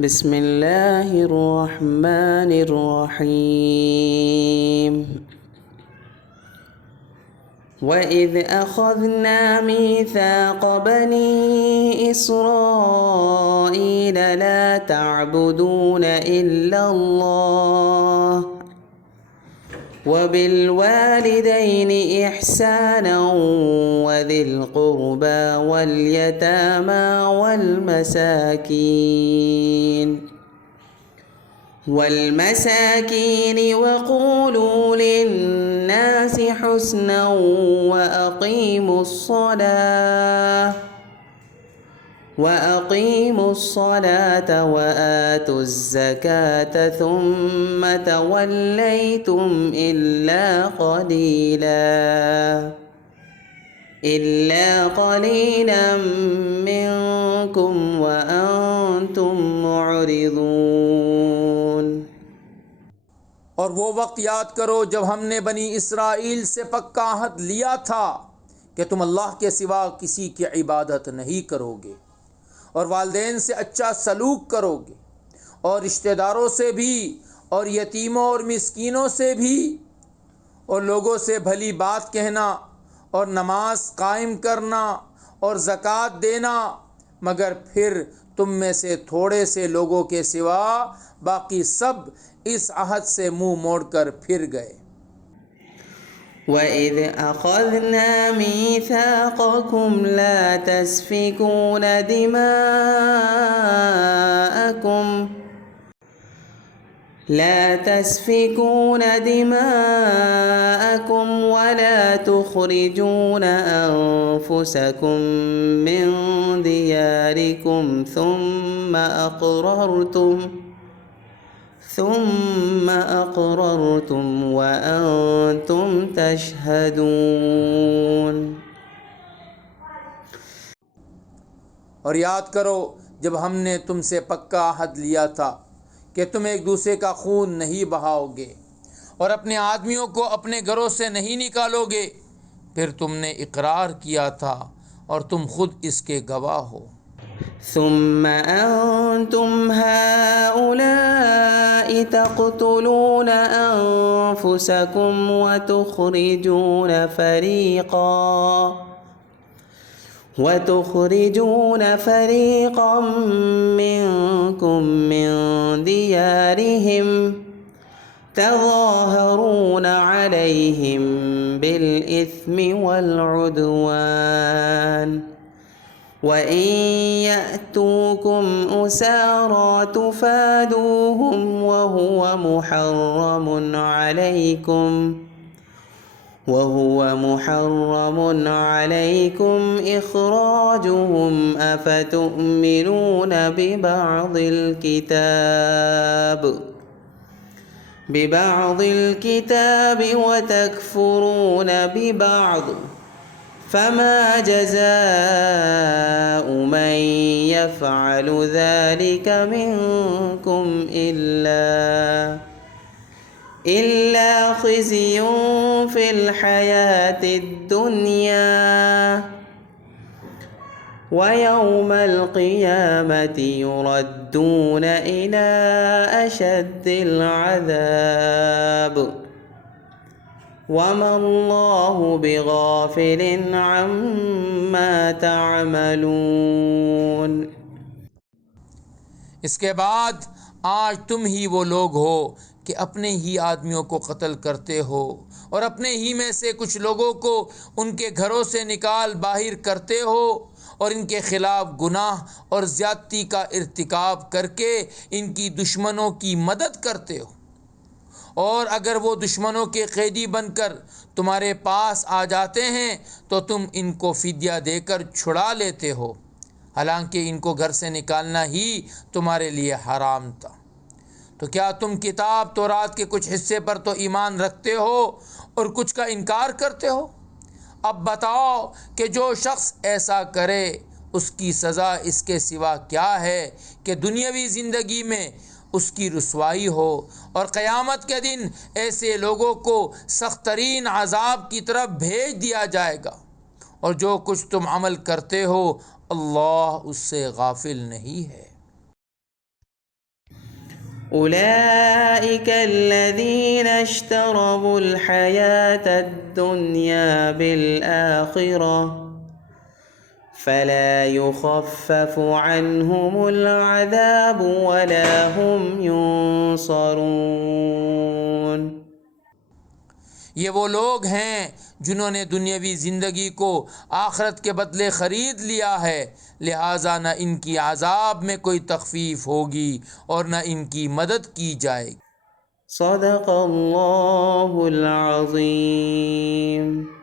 بسم اللہ الرحمن الرحیم وَإِذْ أَخَذْنَا مِيثَاقَ بَنِي إِسْرَائِيلَ لَا تَعْبُدُونَ إِلَّا اللَّهَ وَبِالْوَالِدَيْنِ إِحْسَانًا وَذِي الْقُرْبَى وَالْيَتَامَى والمساكين وقولوا للناس حسنا وأقيموا الصلاة وآتوا الزكاة ثم توليتم إلا قليلا منكم وأنتم معرضون۔ اور وہ وقت یاد کرو جب ہم نے بنی اسرائیل سے پکا عہد لیا تھا کہ تم اللہ کے سوا کسی کی عبادت نہیں کرو گے، اور والدین سے اچھا سلوک کرو گے، اور رشتہ داروں سے بھی، اور یتیموں اور مسکینوں سے بھی، اور لوگوں سے بھلی بات کہنا، اور نماز قائم کرنا، اور زکوٰۃ دینا، مگر پھر تم میں سے تھوڑے سے لوگوں کے سوا باقی سب اس عہد سے منہ موڑ کر پھر گئے۔ وَإِذْ أَخَذْنَا مِيثَاقَكُمْ لَا تَسْفِكُونَ دِمَاءَكُمْ وَلَا تُخْرِجُونَ أَنفُسَكُمْ مِنْ دِيَارِكُمْ ثُمَّ أَقْرَرْتُمْ وَأَنْتُمْ تَشْهَدُونَ۔ اور یاد کرو جب ہم نے تم سے پکا عہد لیا تھا کہ تم ایک دوسرے کا خون نہیں بہاؤ گے، اور اپنے آدمیوں کو اپنے گھروں سے نہیں نکالو گے، پھر تم نے اقرار کیا تھا اور تم خود اس کے گواہ ہو۔ ثم أنتم هؤلاء تقتلون أنفسكم وتخرجون فريقا منكم من ديارهم تظاهرون عليهم بالإثم والعدوان وَإِن يَأْتُوكُمْ أُسَارَىٰ تُفَادُوهُمْ وَهُوَ مُحَرَّمٌ عَلَيْكُمْ إِخْرَاجُهُمْ أَفَتُؤْمِنُونَ بِبَعْضِ الْكِتَابِ وَتَكْفُرُونَ بِبَعْضٍ فَمَا جَزَاءُ مَنْ يَفْعَلُ ذَلِكَ مِنْكُمْ إِلَّا خِزْيٌ فِي الْحَيَاةِ الدُّنْيَا وَيَوْمَ الْقِيَامَةِ يُرَدُّونَ إِلَى أَشَدِّ الْعَذَابِ وَمَا اللَّهُ بِغَافِلٍ عَمَّا تَعْمَلُونَ۔ اس کے بعد آج تم ہی وہ لوگ ہو کہ اپنے ہی آدمیوں کو قتل کرتے ہو، اور اپنے ہی میں سے کچھ لوگوں کو ان کے گھروں سے نکال باہر کرتے ہو، اور ان کے خلاف گناہ اور زیادتی کا ارتکاب کر کے ان کی دشمنوں کی مدد کرتے ہو، اور اگر وہ دشمنوں کے قیدی بن کر تمہارے پاس آ جاتے ہیں تو تم ان کو فدیہ دے کر چھڑا لیتے ہو، حالانکہ ان کو گھر سے نکالنا ہی تمہارے لیے حرام تھا۔ تو کیا تم کتاب تورات کے کچھ حصے پر تو ایمان رکھتے ہو اور کچھ کا انکار کرتے ہو؟ اب بتاؤ کہ جو شخص ایسا کرے اس کی سزا اس کے سوا کیا ہے کہ دنیاوی زندگی میں اس کی رسوائی ہو، اور قیامت کے دن ایسے لوگوں کو سخت ترین عذاب کی طرف بھیج دیا جائے گا، اور جو کچھ تم عمل کرتے ہو اللہ اس سے غافل نہیں ہے۔ أولئك الذين اشتروا الحياة الدنيا بالآخرة فلا يخفف عنهم العذاب ولا هم ينصرون۔ یہ وہ لوگ ہیں جنہوں نے دنیاوی زندگی کو آخرت کے بدلے خرید لیا ہے، لہٰذا نہ ان کی عذاب میں کوئی تخفیف ہوگی اور نہ ان کی مدد کی جائے گی۔ صدق اللہ العظیم۔